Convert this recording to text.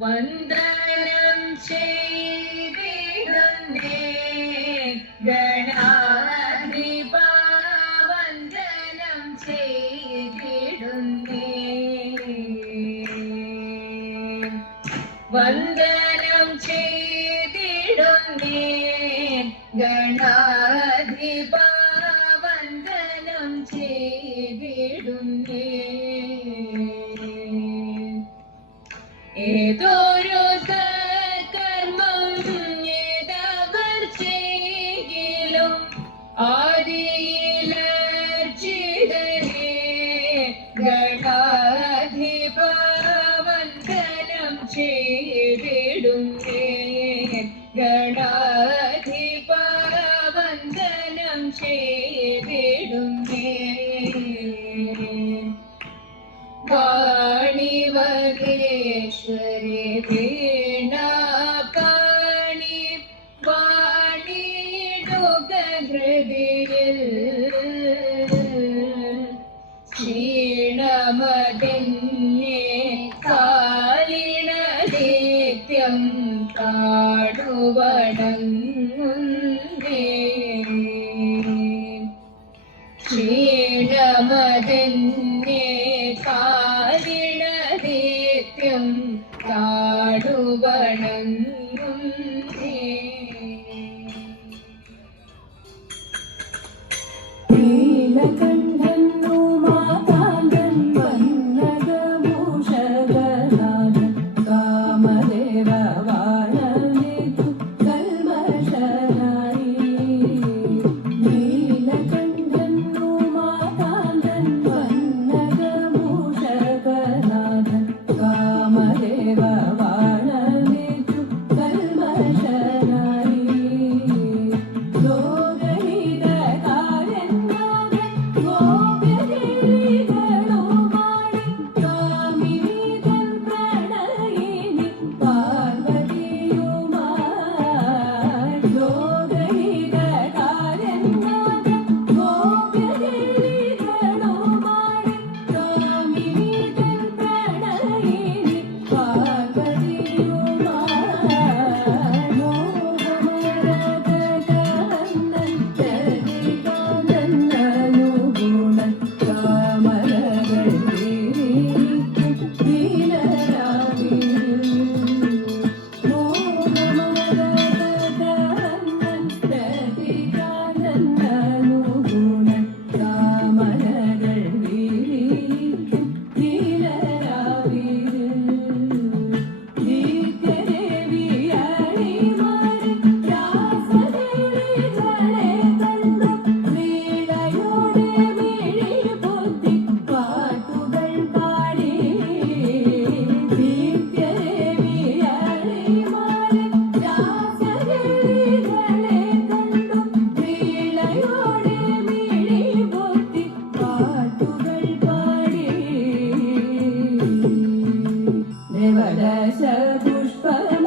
വന്ദനം ചെയ്തിടുന്നേ ഗണാധിപ വന്ദനം ചെയ്തിടുന്നേ. വന്ദനം ചെയ്തിടുന്നേ ഗണാധിപ കാടുവണങ്ങും. വരദശ പുഷ്പം